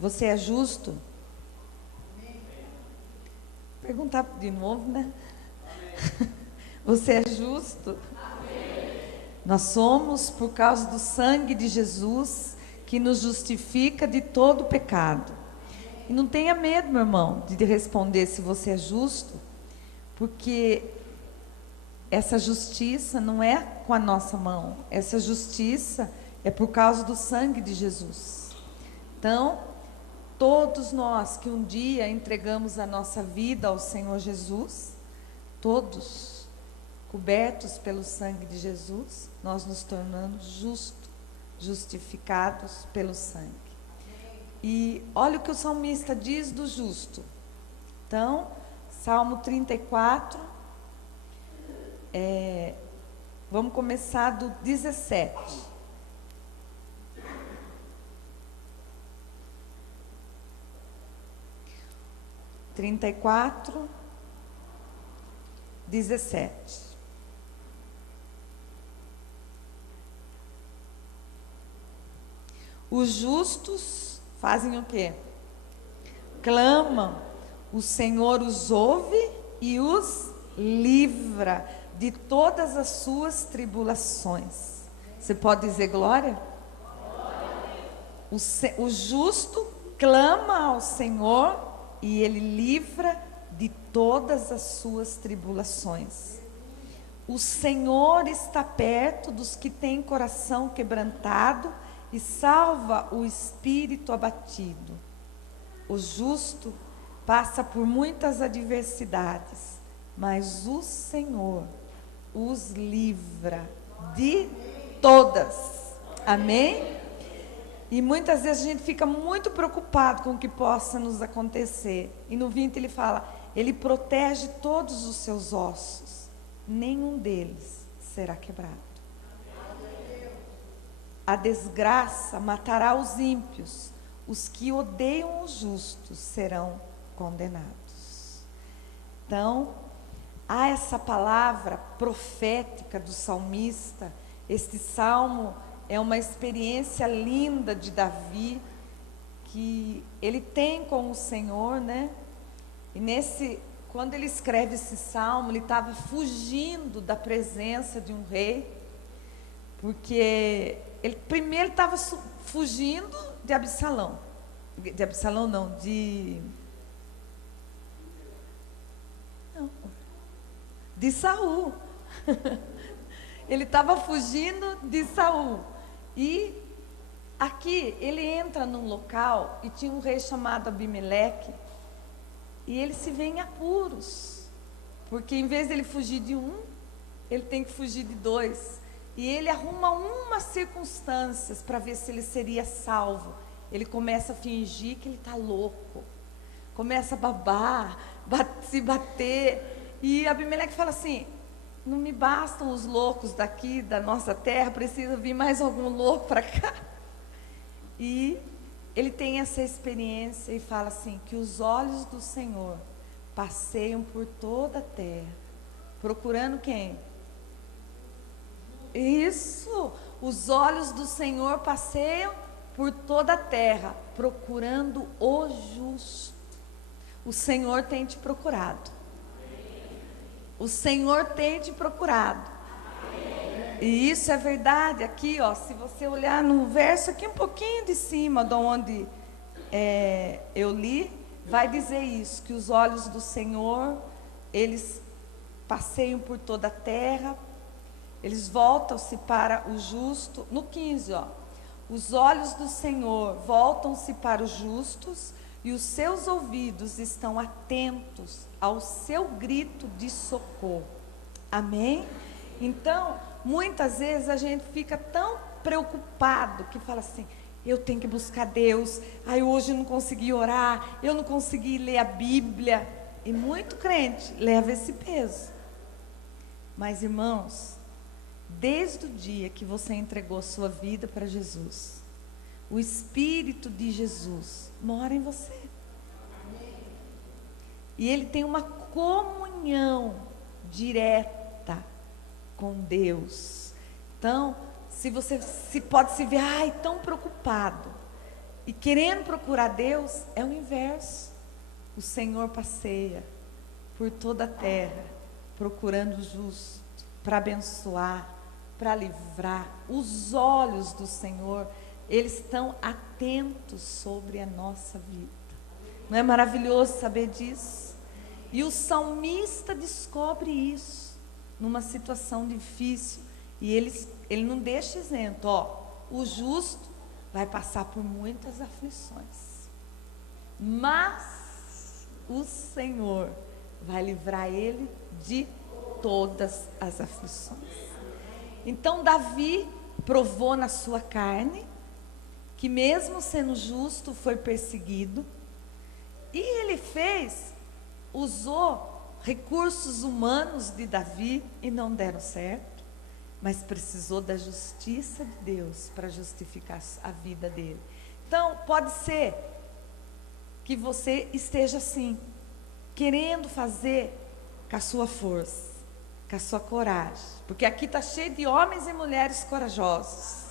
Você é justo? Perguntar de novo, né? Você é justo? Nós somos por causa do sangue de Jesus que nos justifica de todo pecado. E não tenha medo, meu irmão, de responder se você é justo, porque essa justiça não é com a nossa mão, essa justiça é por causa do sangue de Jesus. Então, todos nós que um dia entregamos a nossa vida ao Senhor Jesus, todos cobertos pelo sangue de Jesus, nós nos tornamos justos, justificados pelo sangue. E olha o que o salmista diz do justo. Então, Salmo 34, vamos começar do 17. Trinta e quatro, 17. Os justos fazem o quê? Clamam, o Senhor os ouve e os livra de todas as suas tribulações. Você pode dizer glória? O justo clama ao Senhor e Ele livra de todas as suas tribulações. O Senhor está perto dos que têm coração quebrantado e salva o espírito abatido. O justo passa por muitas adversidades, mas o Senhor os livra de todas. Amém? E muitas vezes a gente fica muito preocupado com o que possa nos acontecer. E no 20 ele fala, Ele protege todos os seus ossos, nenhum deles será quebrado. A desgraça matará os ímpios, os que odeiam os justos serão condenados. Então, há essa palavra profética do salmista. Este salmo é uma experiência linda de Davi, que ele tem com o Senhor, né? E quando ele escreve esse salmo, ele estava fugindo da presença de um rei, porque ele primeiro estava fugindo de Absalão. De Absalão não, de Saul. Ele estava fugindo de Saul. E aqui ele entra num local e tinha um rei chamado Abimeleque. E ele se vê em apuros, porque em vez dele fugir de um, ele tem que fugir de dois. E ele arruma umas circunstâncias para ver se ele seria salvo. Ele começa a fingir que ele está louco, começa a babar, se bater. E Abimeleque fala assim, não me bastam os loucos daqui da nossa terra, precisa vir mais algum louco para cá. E ele tem essa experiência e fala assim, que os olhos do Senhor passeiam por toda a terra, procurando quem? Isso, os olhos do Senhor passeiam por toda a terra, procurando o justo. O Senhor tem te procurado. O Senhor tem te procurado. E isso é verdade. Aqui, ó, se você olhar no verso aqui um pouquinho de cima, de onde eu li, vai dizer isso, que os olhos do Senhor, eles passeiam por toda a terra, eles voltam-se para o justo. No 15, ó, os olhos do Senhor voltam-se para os justos e os seus ouvidos estão atentos ao seu grito de socorro. Amém? Então, muitas vezes a gente fica tão preocupado que fala assim, eu tenho que buscar Deus, hoje eu não consegui orar, eu não consegui ler a Bíblia. E muito crente leva esse peso. Mas, irmãos, desde o dia que você entregou sua vida para Jesus, o Espírito de Jesus mora em você. E Ele tem uma comunhão direta com Deus. Então, se você pode se ver tão preocupado, E querendo procurar Deus, é o inverso. O Senhor passeia por toda a terra, procurando o justo, para abençoar, para livrar. Os olhos do Senhor, eles estão atentos sobre a nossa vida. Não é maravilhoso saber disso? E o salmista descobre isso numa situação difícil. E ele não deixa isento. O justo vai passar por muitas aflições, mas o Senhor vai livrar ele de todas as aflições. Então Davi provou na sua carne que mesmo sendo justo foi perseguido, e ele usou recursos humanos de Davi e não deram certo, mas precisou da justiça de Deus para justificar a vida dele. Então pode ser que você esteja assim, querendo fazer com a sua força, com a sua coragem, porque aqui está cheio de homens e mulheres corajosos,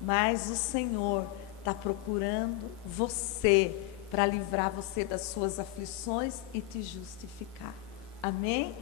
mas o Senhor está procurando você para livrar você das suas aflições e te justificar. Amém?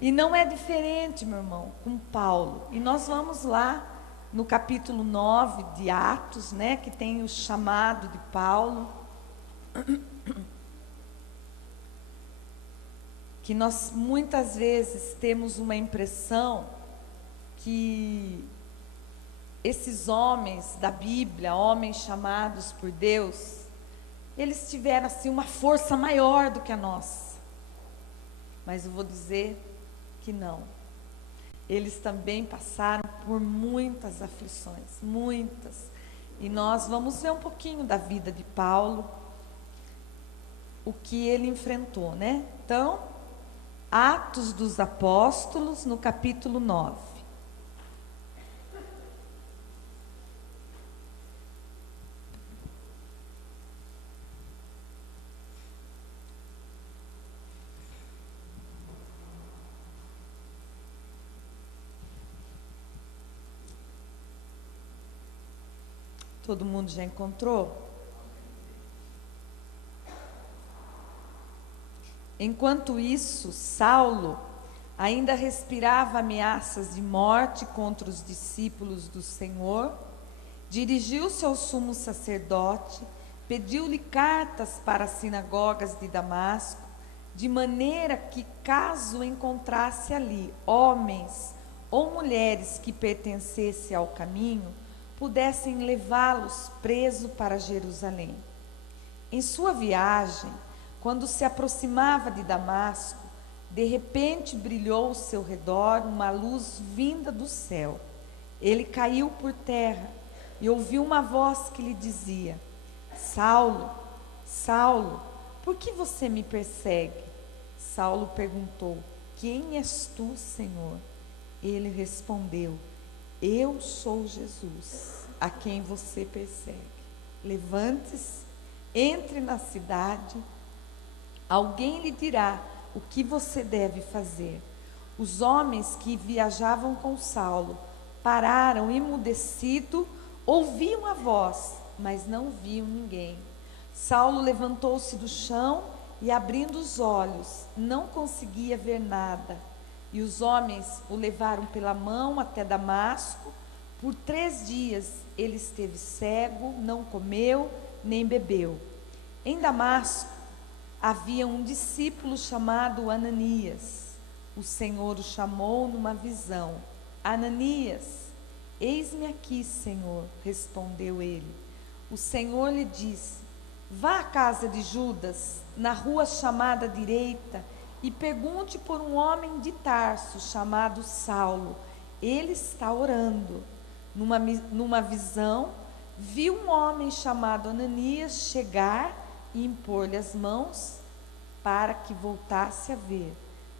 E não é diferente, meu irmão, com Paulo. E nós vamos lá no capítulo 9 de Atos, né, que tem o chamado de Paulo, que nós muitas vezes temos uma impressão que esses homens da Bíblia, homens chamados por Deus, eles tiveram assim uma força maior do que a nossa. Mas eu vou dizer que não. Eles também passaram por muitas aflições, muitas. E nós vamos ver um pouquinho da vida de Paulo, o que ele enfrentou, né? Então, Atos dos Apóstolos, no capítulo 9. Todo mundo já encontrou? Enquanto isso, Saulo ainda respirava ameaças de morte contra os discípulos do Senhor. Dirigiu-se ao sumo sacerdote, pediu-lhe cartas para as sinagogas de Damasco, de maneira que, caso encontrasse ali homens ou mulheres que pertencessem ao caminho, pudessem levá-los preso para Jerusalém. Em sua viagem, quando se aproximava de Damasco, de repente brilhou ao seu redor uma luz vinda do céu. Ele caiu por terra e ouviu uma voz que lhe dizia: Saulo, Saulo, por que você me persegue? Saulo perguntou: Quem és tu, Senhor? Ele respondeu: Eu sou Jesus, a quem você persegue. Levante-se, entre na cidade, alguém lhe dirá o que você deve fazer. Os homens que viajavam com Saulo pararam emudecido, ouviam a voz, mas não viam ninguém. Saulo levantou-se do chão e, abrindo os olhos, não conseguia ver nada. E os homens o levaram pela mão até Damasco. Por 3 dias ele esteve cego, não comeu nem bebeu. Em Damasco havia um discípulo chamado Ananias. O Senhor o chamou numa visão: Ananias. Eis-me aqui, Senhor, respondeu ele. O Senhor lhe disse: Vá à casa de Judas, na rua chamada direita, e pergunte por um homem de Tarso chamado Saulo. Ele está orando. Numa visão, viu um homem chamado Ananias chegar e impor-lhe as mãos para que voltasse a ver.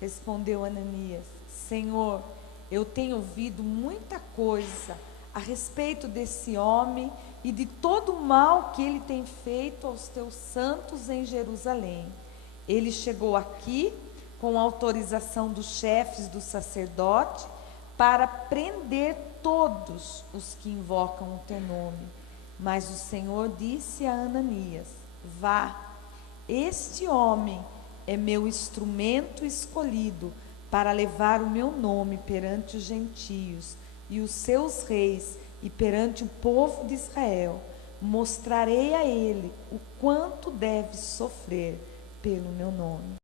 Respondeu Ananias: Senhor, eu tenho ouvido muita coisa a respeito desse homem e de todo o mal que ele tem feito aos teus santos em Jerusalém. Ele chegou aqui com autorização dos chefes do sacerdote para prender todos os que invocam o teu nome. Mas o Senhor disse a Ananias: vá, este homem é meu instrumento escolhido para levar o meu nome perante os gentios e os seus reis e perante o povo de Israel. Mostrarei a ele o quanto deve sofrer pelo meu nome.